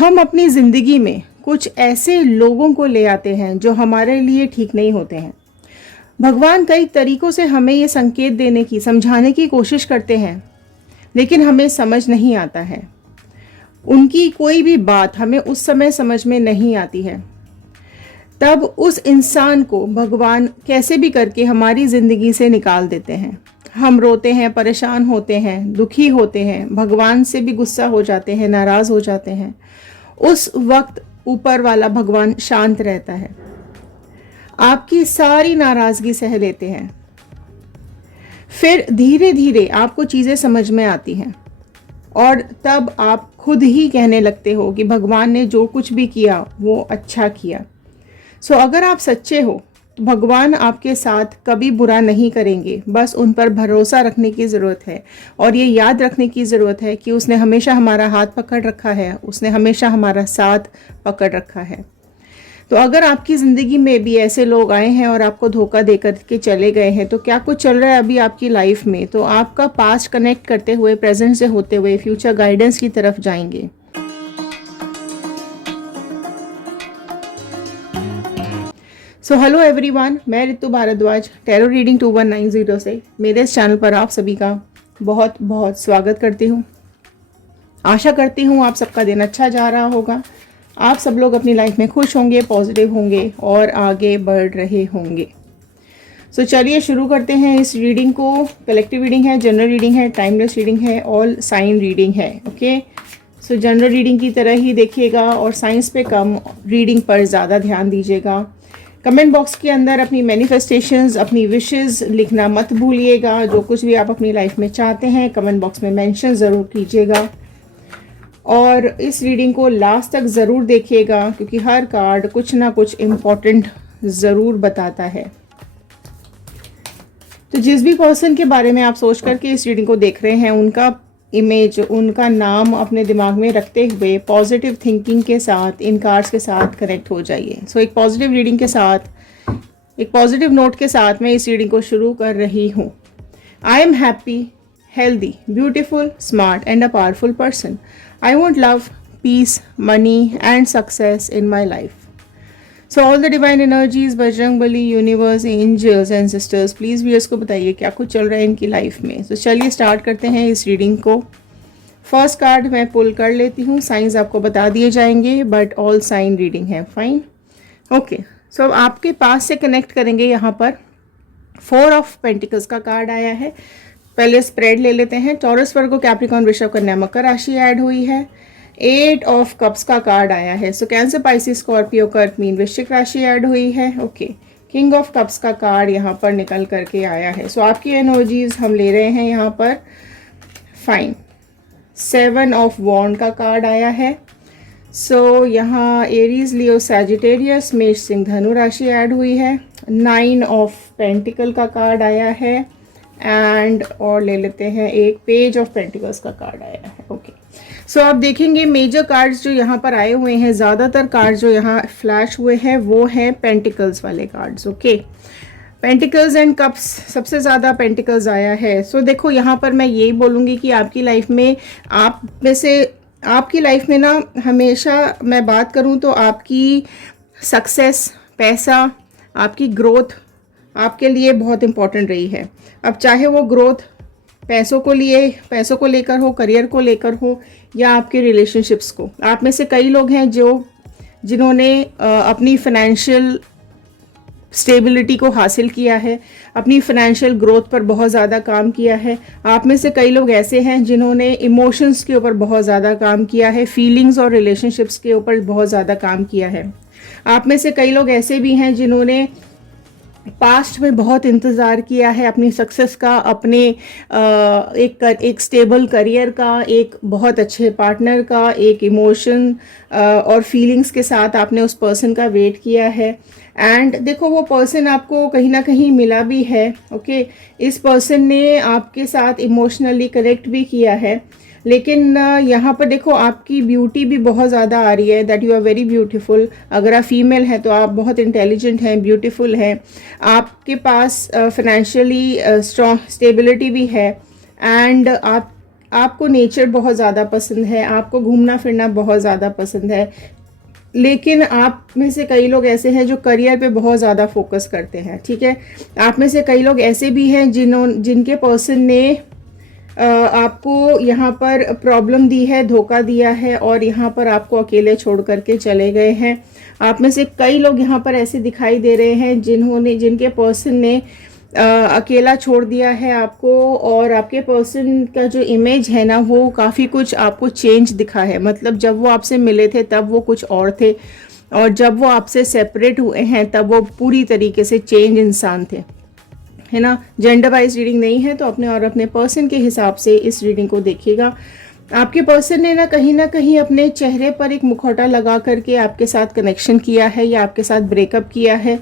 हम अपनी ज़िंदगी में कुछ ऐसे लोगों को ले आते हैं जो हमारे लिए ठीक नहीं होते हैं। भगवान कई तरीकों से हमें ये संकेत देने की, समझाने की कोशिश करते हैं, लेकिन हमें समझ नहीं आता है। उनकी कोई भी बात हमें उस समय समझ में नहीं आती है। तब उस इंसान को भगवान कैसे भी करके हमारी ज़िंदगी से निकाल देते हैं। हम रोते हैं, परेशान होते हैं, दुखी होते हैं, भगवान से भी गुस्सा हो जाते हैं, नाराज़ हो जाते हैं। उस वक्त ऊपर वाला भगवान शांत रहता है, आपकी सारी नाराज़गी सह लेते हैं। फिर धीरे धीरे आपको चीज़ें समझ में आती हैं और तब आप खुद ही कहने लगते हो कि भगवान ने जो कुछ भी किया वो अच्छा किया। अगर आप सच्चे हो तो भगवान आपके साथ कभी बुरा नहीं करेंगे। बस उन पर भरोसा रखने की ज़रूरत है और ये याद रखने की ज़रूरत है कि उसने हमेशा हमारा हाथ पकड़ रखा है, उसने हमेशा हमारा साथ पकड़ रखा है। तो अगर आपकी ज़िंदगी में भी ऐसे लोग आए हैं और आपको धोखा दे कर के चले गए हैं, तो क्या कुछ चल रहा है अभी आपकी लाइफ में, तो आपका पास्ट कनेक्ट करते हुए, प्रेजेंट से होते हुए फ्यूचर गाइडेंस की तरफ जाएंगे। हेलो एवरीवन, मैं रितु भारद्वाज टैरो रीडिंग 2190 से मेरे इस चैनल पर आप सभी का बहुत बहुत स्वागत करती हूँ। आशा करती हूँ आप सबका दिन अच्छा जा रहा होगा, आप सब लोग अपनी लाइफ में खुश होंगे, पॉजिटिव होंगे और आगे बढ़ रहे होंगे। चलिए शुरू करते हैं इस रीडिंग को। कलेक्टिव रीडिंग है, जनरल रीडिंग है, टाइमलेस रीडिंग है, ऑल साइन रीडिंग है। ओके, जनरल रीडिंग की तरह ही देखिएगा और साइंस पे कम, रीडिंग पर ज़्यादा ध्यान दीजिएगा। कमेंट बॉक्स के अंदर अपनी मैनिफेस्टेशंस, अपनी विशेस लिखना मत भूलिएगा। जो कुछ भी आप अपनी लाइफ में चाहते हैं कमेंट बॉक्स में मेंशन ज़रूर कीजिएगा और इस रीडिंग को लास्ट तक ज़रूर देखिएगा क्योंकि हर कार्ड कुछ ना कुछ इम्पोर्टेंट ज़रूर बताता है। तो जिस भी पर्सन के बारे में आप सोच करके इस रीडिंग को देख रहे हैं, उनका इमेज, उनका नाम अपने दिमाग में रखते हुए पॉजिटिव थिंकिंग के साथ इन कार्ड्स के साथ कनेक्ट हो जाइए। एक पॉजिटिव रीडिंग के साथ, एक पॉजिटिव नोट के साथ मैं इस रीडिंग को शुरू कर रही हूँ। I am happy, healthy, beautiful, smart and a powerful person. I want love, peace, money and success in my life. All the divine energies, Bajrangbali, universe, angels and sisters, please viewers को बताइए क्या कुछ चल रहा है इनकी लाइफ में। चलिए स्टार्ट करते हैं इस रीडिंग को। फर्स्ट कार्ड मैं पुल कर लेती हूँ, साइंस आपको बता दिए जाएंगे बट ऑल साइन रीडिंग है। Fine, okay. अब आपके पास से कनेक्ट करेंगे। यहाँ पर 4 ऑफ पेंटिकल्स का कार्ड आया है। पहले स्प्रेड ले लेते हैं। टॉरस, वर्गो, कैप्रिकॉर्न, वृषभ, कन्या, मकर राशि ऐड हुई है। 8 ऑफ कप्स का कार्ड आया है। कैंसर, पाइसिस, स्कॉर्पियो, कर्क, मीन, वृश्चिक राशि ऐड हुई है। ओके, किंग ऑफ कप्स का कार्ड यहाँ पर निकल करके आया है। आपकी एनर्जीज हम ले रहे हैं यहाँ पर। फाइन, 7 ऑफ वॉन्ड का कार्ड आया है। यहाँ एरीज, लियो, सैजिटेरियस, मेष, सिंह, धनु राशि ऐड हुई है। 9 ऑफ पेंटिकल का कार्ड आया है एंड और ले लेते हैं एक पेज ऑफ पेंटिकल्स का कार्ड आया है। ओके, आप देखेंगे मेजर कार्ड्स जो यहाँ पर आए हुए हैं, ज़्यादातर कार्ड जो यहाँ फ्लैश हुए हैं वो हैं पेंटिकल्स वाले cards. Okay, pentacles and cups, सबसे ज़्यादा पेंटिकल्स आया है। देखो यहाँ पर मैं यही बोलूँगी कि आपकी लाइफ में, आप में से आपकी लाइफ में ना, हमेशा मैं बात करूँ तो आपकी सक्सेस, पैसा, आपकी ग्रोथ आपके लिए बहुत इम्पोर्टेंट रही है। अब चाहे वो ग्रोथ पैसों को लेकर हो, करियर को लेकर हो या आपके रिलेशनशिप्स को। आप में से कई लोग हैं जिन्होंने अपनी फाइनेंशियल स्टेबिलिटी को हासिल किया है, अपनी फाइनेंशियल ग्रोथ पर बहुत ज़्यादा काम किया है। आप में से कई लोग ऐसे हैं जिन्होंने इमोशंस के ऊपर बहुत ज़्यादा काम किया है, फीलिंग्स और रिलेशनशिप्स के ऊपर बहुत ज़्यादा काम किया है। आप में से कई लोग ऐसे भी हैं जिन्होंने पास्ट में बहुत इंतज़ार किया है अपनी सक्सेस का, अपने एक स्टेबल करियर का, एक बहुत अच्छे पार्टनर का, एक इमोशन और फीलिंग्स के साथ आपने उस पर्सन का वेट किया है। एंड देखो वो पर्सन आपको कहीं ना कहीं मिला भी है। ओके, इस पर्सन ने आपके साथ इमोशनली कनेक्ट भी किया है, लेकिन यहाँ पर देखो आपकी ब्यूटी भी बहुत ज़्यादा आ रही है, that you are very beautiful. अगर आप फीमेल हैं तो आप बहुत इंटेलिजेंट हैं, ब्यूटीफुल हैं, आपके पास फाइनेंशियली स्ट्रॉन्ग स्टेबिलिटी भी है एंड आप आपको नेचर बहुत ज़्यादा पसंद है, आपको घूमना फिरना बहुत ज़्यादा पसंद है, लेकिन आप में से कई लोग ऐसे हैं जो करियर पे बहुत ज़्यादा फोकस करते हैं, ठीक है। आप में से कई लोग ऐसे भी हैं जिनके पर्सन ने आपको यहाँ पर प्रॉब्लम दी है, धोखा दिया है और यहाँ पर आपको अकेले छोड़ करके चले गए हैं। आप में से कई लोग यहाँ पर ऐसे दिखाई दे रहे हैं जिनके पर्सन ने अकेला छोड़ दिया है आपको, और आपके पर्सन का जो इमेज है ना वो काफ़ी कुछ आपको चेंज दिखा है। मतलब जब वो आपसे मिले थे तब वो कुछ और थे, और जब वो आपसे सेपरेट हुए हैं तब वो पूरी तरीके से चेंज इंसान थे, है ना। जेंडर वाइज रीडिंग नहीं है, तो अपने पर्सन के हिसाब से इस रीडिंग को देखिएगा। आपके पर्सन ने ना कहीं अपने चेहरे पर एक मुखौटा लगा करके आपके साथ कनेक्शन किया है या आपके साथ ब्रेकअप किया है,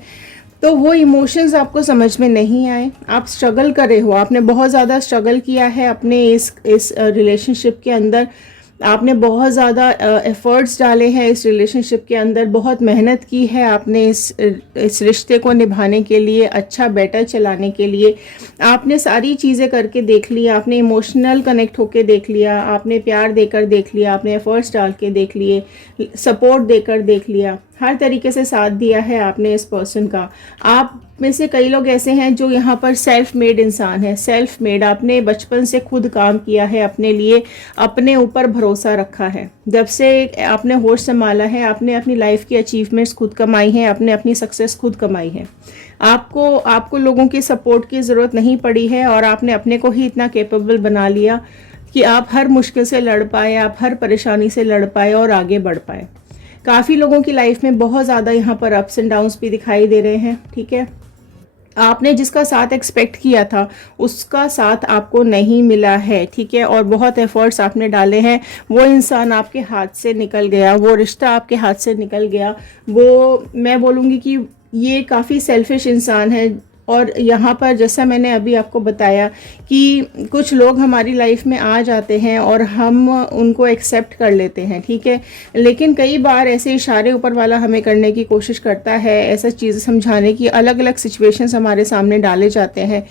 तो वो इमोशंस आपको समझ में नहीं आए। आप स्ट्रगल कर रहे हो, आपने बहुत ज़्यादा स्ट्रगल किया है अपने इस रिलेशनशिप के अंदर। आपने बहुत ज़्यादा एफर्ट्स डाले हैं इस रिलेशनशिप के अंदर, बहुत मेहनत की है आपने इस रिश्ते को निभाने के लिए, अच्छा बेटर चलाने के लिए। आपने सारी चीज़ें करके देख लिया, आपने इमोशनल कनेक्ट होके देख लिया, आपने प्यार देकर देख लिया, आपने एफर्ट्स डाल के देख लिए, सपोर्ट देकर देख लिया, हर तरीके से साथ दिया है आपने इस पर्सन का। आप में से कई लोग ऐसे हैं जो यहाँ पर सेल्फ मेड इंसान है। सेल्फ मेड, आपने बचपन से खुद काम किया है अपने लिए, अपने ऊपर भरोसा रखा है। जब से आपने होश संभाला है, आपने अपनी लाइफ की अचीवमेंट्स खुद कमाई हैं, आपने अपनी सक्सेस खुद कमाई है। आपको लोगों की सपोर्ट की ज़रूरत नहीं पड़ी है, और आपने अपने को ही इतना कैपेबल बना लिया कि आप हर मुश्किल से लड़ पाए, आप हर परेशानी से लड़ पाए और आगे बढ़ पाए। काफ़ी लोगों की लाइफ में बहुत ज़्यादा यहाँ पर अप्स एंड डाउन्स भी दिखाई दे रहे हैं, ठीक है। आपने जिसका साथ एक्सपेक्ट किया था उसका साथ आपको नहीं मिला है, ठीक है, और बहुत एफर्ट्स आपने डाले हैं, वो इंसान आपके हाथ से निकल गया, वो रिश्ता आपके हाथ से निकल गया। वो मैं बोलूँगी कि ये काफ़ी सेल्फिश इंसान है। और यहाँ पर जैसा मैंने अभी आपको बताया कि कुछ लोग हमारी लाइफ में आ जाते हैं और हम उनको एक्सेप्ट कर लेते हैं, ठीक है, लेकिन कई बार ऐसे इशारे ऊपर वाला हमें करने की कोशिश करता है, ऐसा चीज़ें समझाने की, अलग अलग सिचुएशंस हमारे सामने डाले जाते हैं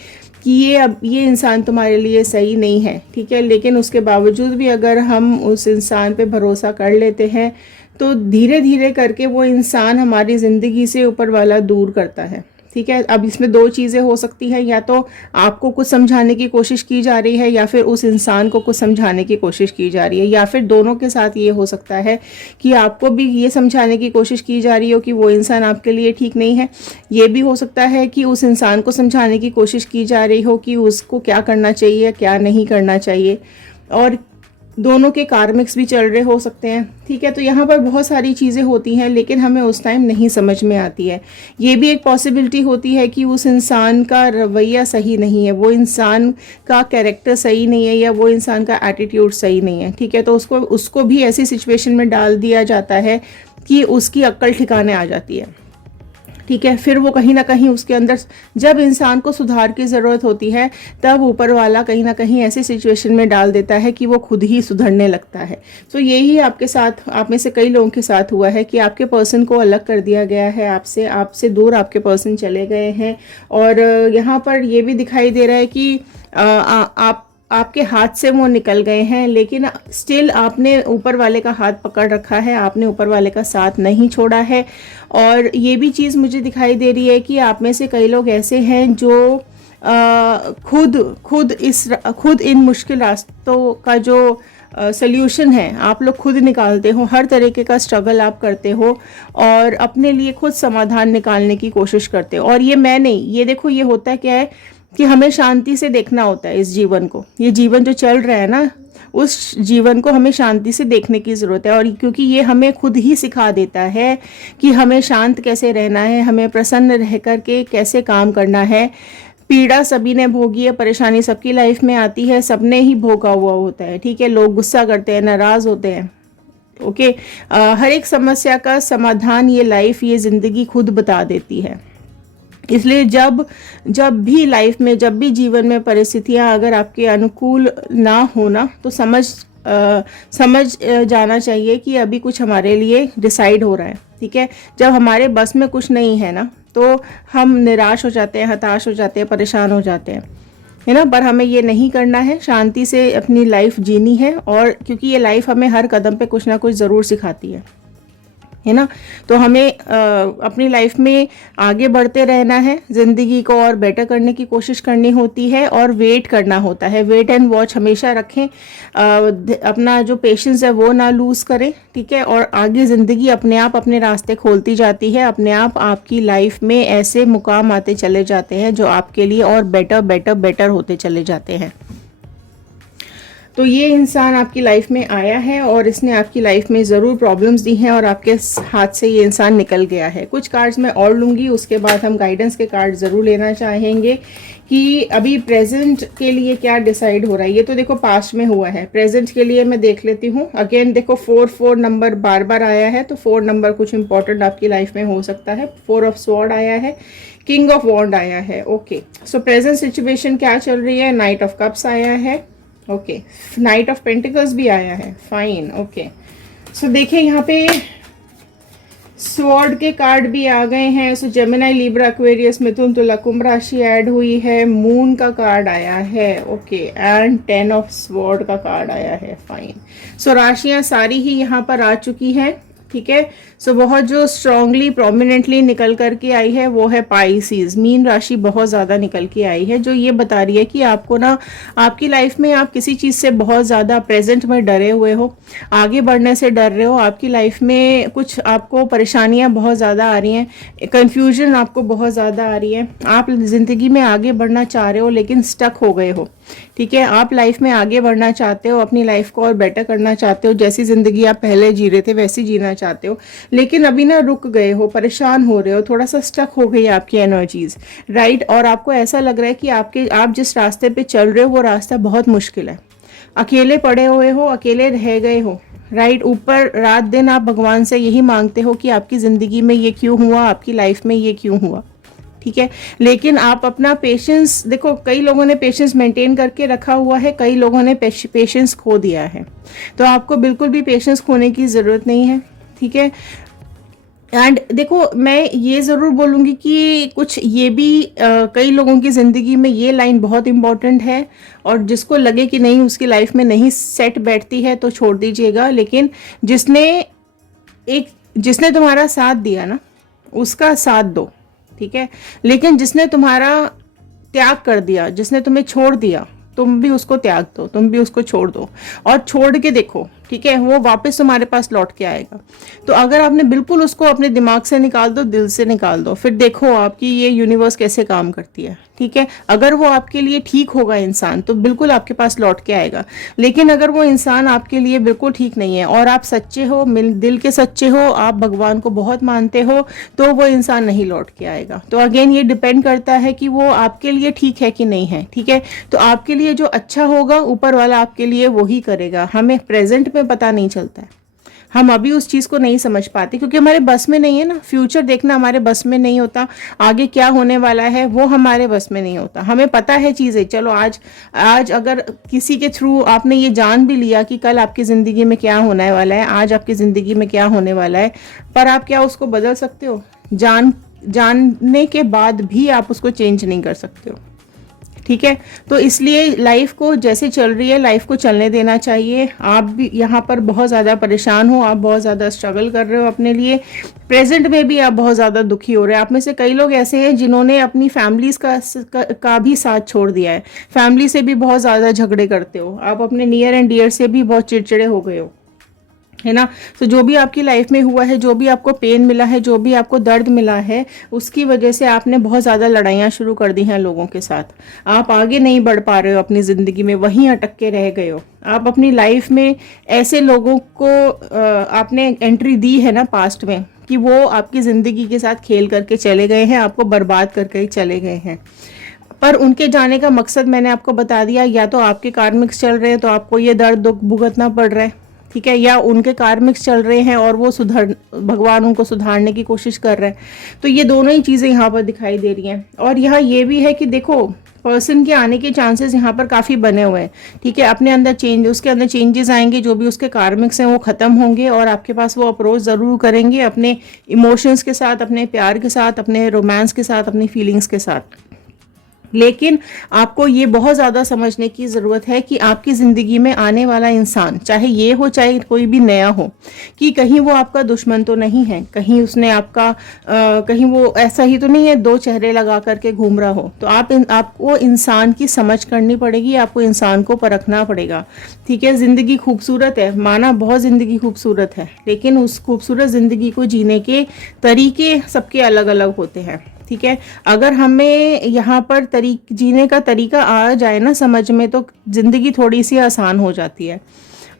कि ये इंसान तुम्हारे लिए सही नहीं है, ठीक है, लेकिन उसके बावजूद भी अगर हम उस इंसान पे भरोसा कर लेते हैं तो धीरे धीरे करके वो इंसान हमारी ज़िंदगी से ऊपर वाला दूर करता है, ठीक है। अब इसमें दो चीज़ें हो सकती हैं, या तो आपको कुछ समझाने की कोशिश की जा रही है या फिर उस इंसान को कुछ समझाने की कोशिश की जा रही है, या फिर दोनों के साथ ये हो सकता है कि आपको भी ये समझाने की कोशिश की जा रही हो कि वो इंसान आपके लिए ठीक नहीं है। ये भी हो सकता है कि उस इंसान को समझाने की कोशिश की जा रही हो कि उसको क्या करना चाहिए क्या नहीं करना चाहिए, और दोनों के कार्मिक्स भी चल रहे हो सकते हैं, ठीक है। तो यहाँ पर बहुत सारी चीज़ें होती हैं, लेकिन हमें उस टाइम नहीं समझ में आती है। ये भी एक पॉसिबिलिटी होती है कि उस इंसान का रवैया सही नहीं है, वो इंसान का कैरेक्टर सही नहीं है, या वो इंसान का एटीट्यूड सही नहीं है, ठीक है। तो उसको भी ऐसी सिचुएशन में डाल दिया जाता है कि उसकी अक्ल ठिकाने आ जाती है, ठीक है। फिर वो कहीं ना कहीं उसके अंदर, जब इंसान को सुधार की ज़रूरत होती है तब ऊपर वाला कहीं ना कहीं ऐसी सिचुएशन में डाल देता है कि वो खुद ही सुधरने लगता है। तो यही आपके साथ, आप में से कई लोगों के साथ हुआ है कि आपके पर्सन को अलग कर दिया गया है, आपसे दूर आपके पर्सन चले गए हैं। और यहाँ पर ये भी दिखाई दे रहा है कि आपके हाथ से वो निकल गए हैं, लेकिन स्टिल आपने ऊपर वाले का हाथ पकड़ रखा है, आपने ऊपर वाले का साथ नहीं छोड़ा है। और ये भी चीज़ मुझे दिखाई दे रही है कि आप में से कई लोग ऐसे हैं जो खुद इन मुश्किल रास्तों का जो सल्यूशन है आप लोग खुद निकालते हो, हर तरीके का स्ट्रगल आप करते हो और अपने लिए खुद समाधान निकालने की कोशिश करते हो। और ये मैं नहीं, ये देखो, ये होता क्या है कि हमें शांति से देखना होता है इस जीवन को। ये जीवन जो चल रहा है ना, उस जीवन को हमें शांति से देखने की ज़रूरत है। और क्योंकि ये हमें खुद ही सिखा देता है कि हमें शांत कैसे रहना है, हमें प्रसन्न रह कर के कैसे काम करना है। पीड़ा सभी ने भोगी है, परेशानी सबकी लाइफ में आती है, सबने ही भोगा हुआ होता है, ठीक है। लोग गुस्सा करते हैं, नाराज़ होते हैं, ओके। हर एक समस्या का समाधान ये लाइफ, ये ज़िंदगी खुद बता देती है। इसलिए जब भी लाइफ में, जब भी जीवन में परिस्थितियां अगर आपके अनुकूल ना होना, तो समझ जाना चाहिए कि अभी कुछ हमारे लिए डिसाइड हो रहा है, ठीक है। जब हमारे बस में कुछ नहीं है ना, तो हम निराश हो जाते हैं, हताश हो जाते हैं, परेशान हो जाते हैं। है ना। पर हमें ये नहीं करना है, शांति से अपनी लाइफ जीनी है, और क्योंकि ये लाइफ हमें हर कदम पे कुछ ना कुछ ज़रूर सिखाती है ना। तो हमें अपनी लाइफ में आगे बढ़ते रहना है, ज़िंदगी को और बेटर करने की कोशिश करनी होती है, और वेट करना होता है। वेट एंड वॉच हमेशा रखें, अपना जो पेशेंस है वो ना लूज़ करें, ठीक है। और आगे ज़िंदगी अपने आप अपने रास्ते खोलती जाती है, अपने आप आपकी लाइफ में ऐसे मुकाम आते चले जाते हैं जो आपके लिए और बेटर बेटर बेटर होते चले जाते हैं। तो ये इंसान आपकी लाइफ में आया है और इसने आपकी लाइफ में ज़रूर प्रॉब्लम्स दी हैं, और आपके हाथ से ये इंसान निकल गया है। कुछ कार्ड्स मैं और लूँगी, उसके बाद हम गाइडेंस के कार्ड ज़रूर लेना चाहेंगे कि अभी प्रेजेंट के लिए क्या डिसाइड हो रहा है। ये तो देखो पास्ट में हुआ है, प्रेजेंट के लिए मैं देख लेती हूँ। अगेन देखो 4 नंबर बार बार आया है, तो 4 नंबर कुछ इंपॉर्टेंट आपकी लाइफ में हो सकता है। 4 ऑफ स्वॉर्ड आया है, किंग ऑफ वॉन्ड आया है। ओके, सो प्रेजेंट सिचुएशन क्या चल रही है, नाइट ऑफ कप्स आया है, ओके, नाइट ऑफ पेंटिकल्स भी आया है, फाइन। ओके, सो देखिए यहाँ पे स्वॉर्ड के कार्ड भी आ गए हैं। सो जेमिनी, लिब्रा, एक्वेरियस, मिथुन, तुला, कुंभ राशि ऐड हुई है, मून का कार्ड आया है, ओके, एंड 10 ऑफ स्वॉर्ड का कार्ड आया है, फाइन। सो राशियां सारी ही यहाँ पर आ चुकी हैं, ठीक है। सो बहुत जो स्ट्रांगली प्रोमिनेंटली निकल करके आई है वो है पाइसीज, मीन राशि बहुत ज़्यादा निकल के आई है, जो ये बता रही है कि आपको ना आपकी लाइफ में आप किसी चीज़ से बहुत ज़्यादा प्रेजेंट में डरे हुए हो, आगे बढ़ने से डर रहे हो, आपकी लाइफ में कुछ आपको परेशानियां बहुत ज़्यादा आ रही हैं, कन्फ्यूजन आपको बहुत ज़्यादा आ रही है, आप ज़िंदगी में आगे बढ़ना चाह रहे हो लेकिन स्टक हो गए हो, ठीक है। आप लाइफ में आगे बढ़ना चाहते हो, अपनी लाइफ को और बेटर करना चाहते हो, जैसी ज़िंदगी आप पहले जी रहे थे वैसी जीना चाहते हो, लेकिन अभी ना रुक गए हो, परेशान हो रहे हो, थोड़ा सा स्टक हो गई आपकी एनर्जीज, राइट। और आपको ऐसा लग रहा है कि आप जिस रास्ते पे चल रहे हो वो रास्ता बहुत मुश्किल है, अकेले पड़े हुए हो, अकेले रह गए हो, राइट। ऊपर रात दिन आप भगवान से यही मांगते हो कि आपकी ज़िंदगी में ये क्यों हुआ, आपकी लाइफ में ये क्यों हुआ, ठीक है। लेकिन आप अपना पेशेंस देखो, कई लोगों ने पेशेंस मेंटेन करके रखा हुआ है, कई लोगों ने पेशेंस खो दिया है, तो आपको बिल्कुल भी पेशेंस खोने की ज़रूरत नहीं है, ठीक है। एंड देखो, मैं ये ज़रूर बोलूँगी कि कुछ ये भी कई लोगों की ज़िंदगी में ये लाइन बहुत इम्पॉर्टेंट है, और जिसको लगे कि नहीं उसकी लाइफ में नहीं सेट बैठती है तो छोड़ दीजिएगा, लेकिन जिसने तुम्हारा साथ दिया ना उसका साथ दो, ठीक है। लेकिन जिसने तुम्हारा त्याग कर दिया, जिसने तुम्हें छोड़ दिया, तुम भी उसको त्याग दो, तुम भी उसको छोड़ दो, और छोड़ के देखो, ठीक है, वो वापस तुम्हारे पास लौट के आएगा। तो अगर आपने बिल्कुल उसको अपने दिमाग से निकाल दो, दिल से निकाल दो, फिर देखो आपकी ये यूनिवर्स कैसे काम करती है, ठीक है। अगर वो आपके लिए ठीक होगा इंसान तो बिल्कुल आपके पास लौट के आएगा, लेकिन अगर वो इंसान आपके लिए बिल्कुल ठीक नहीं है और आप सच्चे हो, दिल के सच्चे हो, आप भगवान को बहुत मानते हो, तो वो इंसान नहीं लौट के आएगा। तो अगेन ये डिपेंड करता है कि वो आपके लिए ठीक है कि नहीं है, ठीक है। तो आपके लिए जो अच्छा होगा ऊपर वाला आपके लिए वो ही करेगा। हमें प्रेजेंट में पता नहीं चलता है, हम अभी उस चीज़ को नहीं समझ पाते क्योंकि हमारे बस में नहीं है ना। फ्यूचर देखना हमारे बस में नहीं होता, आगे क्या होने वाला है वो हमारे बस में नहीं होता। हमें पता है चीज़ें, चलो आज अगर किसी के थ्रू आपने ये जान भी लिया कि कल आपकी ज़िंदगी में क्या होने वाला है, आज आपकी ज़िंदगी में क्या होने वाला है, पर आप क्या उसको बदल सकते हो? जानने के बाद भी आप उसको चेंज नहीं कर सकते हो, ठीक है। तो इसलिए लाइफ को जैसे चल रही है लाइफ को चलने देना चाहिए। आप भी यहाँ पर बहुत ज़्यादा परेशान हो, आप बहुत ज़्यादा स्ट्रगल कर रहे हो अपने लिए, प्रेजेंट में भी आप बहुत ज़्यादा दुखी हो रहे हैं। आप में से कई लोग ऐसे हैं जिन्होंने अपनी फैमिलीज़ का भी साथ छोड़ दिया है, फैमिली से भी बहुत ज़्यादा झगड़े करते हो, आप अपने नियर एंड डियर से भी बहुत चिड़चिड़े हो गए हो, है ना। तो जो भी आपकी लाइफ में हुआ है, जो भी आपको पेन मिला है, जो भी आपको दर्द मिला है, उसकी वजह से आपने बहुत ज़्यादा लड़ाइयाँ शुरू कर दी हैं लोगों के साथ। आप आगे नहीं बढ़ पा रहे हो अपनी ज़िंदगी में, वहीं अटक के रह गए हो। आप अपनी लाइफ में ऐसे लोगों को आपने एंट्री दी है ना पास्ट में कि वो आपकी ज़िंदगी के साथ खेल करके चले गए हैं, आपको बर्बाद करके ही चले गए हैं। पर उनके जाने का मकसद मैंने आपको बता दिया, या तो आपके कार्मिक्स चल रहे हैं तो आपको ये दर्द दुख भुगतना पड़ रहा है, ठीक है, या उनके कार्मिक्स चल रहे हैं और वो भगवान उनको सुधारने की कोशिश कर रहे हैं। तो ये दोनों ही चीज़ें यहाँ पर दिखाई दे रही हैं। और यहाँ ये भी है कि देखो, पर्सन के आने के चांसेस यहाँ पर काफ़ी बने हुए हैं, ठीक है। अपने अंदर उसके अंदर चेंजेस आएंगे, जो भी उसके कार्मिक्स हैं वो ख़त्म होंगे और आपके पास वो अप्रोच ज़रूर करेंगे अपने इमोशंस के साथ, अपने प्यार के साथ, अपने रोमांस के साथ, अपनी फीलिंग्स के साथ, लेकिन आपको ये बहुत ज़्यादा समझने की ज़रूरत है कि आपकी ज़िंदगी में आने वाला इंसान, चाहे ये हो चाहे कोई भी नया हो, कि कहीं वो आपका दुश्मन तो नहीं है, कहीं उसने आपका कहीं वो ऐसा ही तो नहीं है दो चेहरे लगा करके घूम रहा हो। तो आपको इंसान की समझ करनी पड़ेगी, आपको इंसान को परखना पड़ेगा। ठीक है, ज़िंदगी खूबसूरत है, माना बहुत ज़िंदगी खूबसूरत है, लेकिन उस खूबसूरत ज़िंदगी को जीने के तरीके सबके अलग अलग होते हैं। ठीक है, अगर हमें यहाँ पर जीने का तरीका आ जाए ना समझ में, तो ज़िंदगी थोड़ी सी आसान हो जाती है।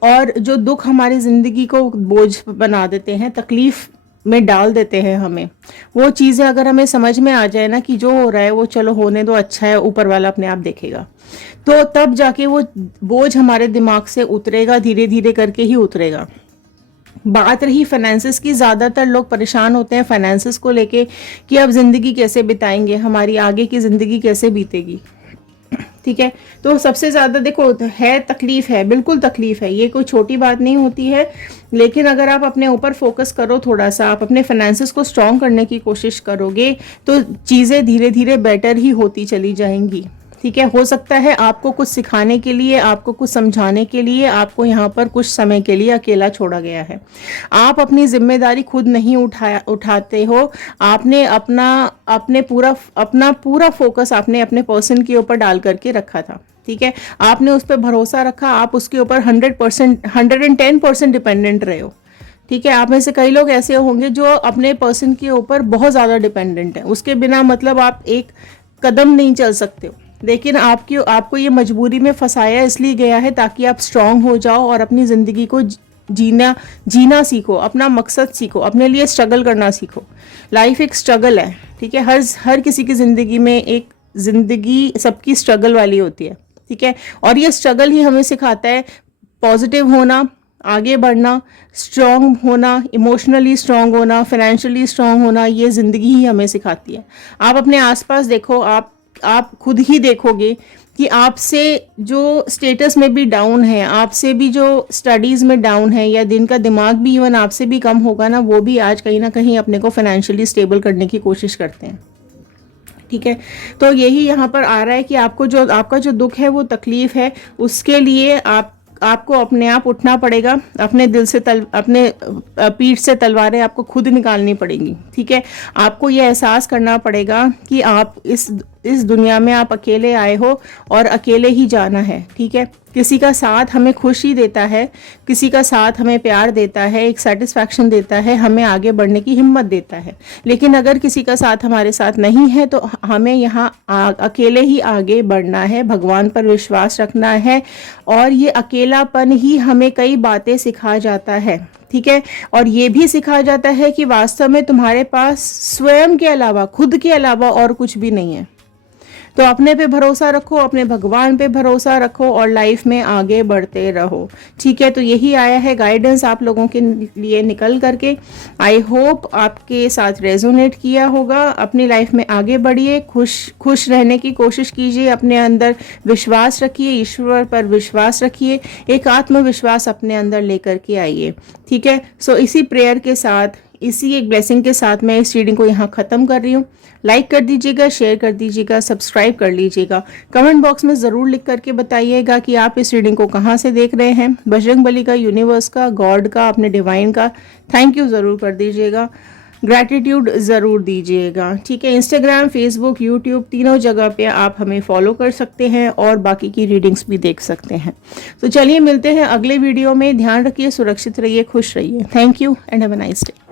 और जो दुख हमारी ज़िंदगी को बोझ बना देते हैं, तकलीफ़ में डाल देते हैं हमें, वो चीज़ें अगर हमें समझ में आ जाए ना कि जो हो रहा है वो चलो होने दो, अच्छा है, ऊपर वाला अपने आप देखेगा, तो तब जाके वो बोझ हमारे दिमाग से उतरेगा, धीरे धीरे करके ही उतरेगा। बात रही फाइनेंसिस की, ज़्यादातर लोग परेशान होते हैं फाइनेंसिस को लेके कि अब ज़िंदगी कैसे बिताएंगे, हमारी आगे की ज़िंदगी कैसे बीतेगी। ठीक है, तो सबसे ज़्यादा देखो है तकलीफ़ है, बिल्कुल तकलीफ़ है, ये कोई छोटी बात नहीं होती है। लेकिन अगर आप अपने ऊपर फोकस करो थोड़ा सा, आप अपने फाइनेंसिस को स्ट्रॉन्ग करने की कोशिश करोगे, तो चीज़ें धीरे धीरे बेटर ही होती चली जाएंगी। ठीक है, हो सकता है आपको कुछ सिखाने के लिए, आपको कुछ समझाने के लिए आपको यहाँ पर कुछ समय के लिए अकेला छोड़ा गया है। आप अपनी जिम्मेदारी खुद नहीं उठाते हो। आपने अपना पूरा फोकस आपने अपने पर्सन के ऊपर डाल करके रखा था। ठीक है, आपने उस पर भरोसा रखा, आप उसके ऊपर 110% डिपेंडेंट रहे हो। ठीक है, आप में से कई लोग ऐसे होंगे जो अपने पर्सन के ऊपर बहुत ज़्यादा डिपेंडेंट है, उसके बिना मतलब आप एक कदम नहीं चल सकते हो। लेकिन आपको ये मजबूरी में फंसाया इसलिए गया है ताकि आप स्ट्रांग हो जाओ और अपनी ज़िंदगी को जीना सीखो, अपना मकसद सीखो, अपने लिए स्ट्रगल करना सीखो। लाइफ एक स्ट्रगल है। ठीक है, हर किसी की ज़िंदगी में एक ज़िंदगी सबकी स्ट्रगल वाली होती है। ठीक है, और ये स्ट्रगल ही हमें सिखाता है पॉजिटिव होना, आगे बढ़ना, स्ट्रॉन्ग होना, इमोशनली स्ट्रॉन्ग होना, फाइनेंशियली स्ट्रॉन्ग होना। ये ज़िंदगी ही हमें सिखाती है। आप अपने आसपास देखो, आप खुद ही देखोगे कि आपसे जो स्टेटस में भी डाउन है, आपसे भी जो स्टडीज़ में डाउन है, या जिनका दिमाग भी इवन आपसे भी कम होगा ना, वो भी आज कहीं ना कहीं अपने को फाइनेंशियली स्टेबल करने की कोशिश करते हैं। ठीक है, तो यही यहाँ पर आ रहा है कि आपका जो दुख है, वो तकलीफ़ है, उसके लिए आपको अपने आप उठना पड़ेगा। अपने दिल से अपने पीठ से तलवारें आपको खुद निकालनी पड़ेंगी। ठीक है, आपको ये एहसास करना पड़ेगा कि आप इस दुनिया में आप अकेले आए हो और अकेले ही जाना है। ठीक है, किसी का साथ हमें खुशी देता है, किसी का साथ हमें प्यार देता है, एक सेटिस्फैक्शन देता है, हमें आगे बढ़ने की हिम्मत देता है। लेकिन अगर किसी का साथ हमारे साथ नहीं है तो हमें यहाँ अकेले ही आगे बढ़ना है, भगवान पर विश्वास रखना है, और ये अकेलापन ही हमें कई बातें सिखा जाता है। ठीक है, और ये भी सिखा जाता है कि वास्तव में तुम्हारे पास स्वयं के अलावा, खुद के अलावा और कुछ भी नहीं है। तो अपने पे भरोसा रखो, अपने भगवान पे भरोसा रखो और लाइफ में आगे बढ़ते रहो। ठीक है, तो यही आया है गाइडेंस आप लोगों के लिए निकल करके। आई होप आपके साथ रेजोनेट किया होगा। अपनी लाइफ में आगे बढ़िए, खुश रहने की कोशिश कीजिए, अपने अंदर विश्वास रखिए, ईश्वर पर विश्वास रखिए, एक आत्मविश्वास अपने अंदर लेकर के आइए। ठीक है, सो इसी प्रेयर के साथ, इसी एक ब्लेसिंग के साथ मैं इस रीडिंग को यहाँ ख़त्म कर रही हूँ। लाइक कर दीजिएगा, शेयर कर दीजिएगा, सब्सक्राइब कर लीजिएगा। कमेंट बॉक्स में ज़रूर लिख करके बताइएगा कि आप इस रीडिंग को कहाँ से देख रहे हैं। बजरंगबली का, यूनिवर्स का, गॉड का, अपने डिवाइन का थैंक यू ज़रूर कर दीजिएगा, ग्रैटिट्यूड ज़रूर दीजिएगा। ठीक है, इंस्टाग्राम, फेसबुक, यूट्यूब तीनों जगह पे आप हमें फॉलो कर सकते हैं और बाकी की रीडिंग्स भी देख सकते हैं। तो चलिए मिलते हैं अगले वीडियो में। ध्यान रखिए, सुरक्षित रहिए, खुश रहिए। Thank you and have a nice day.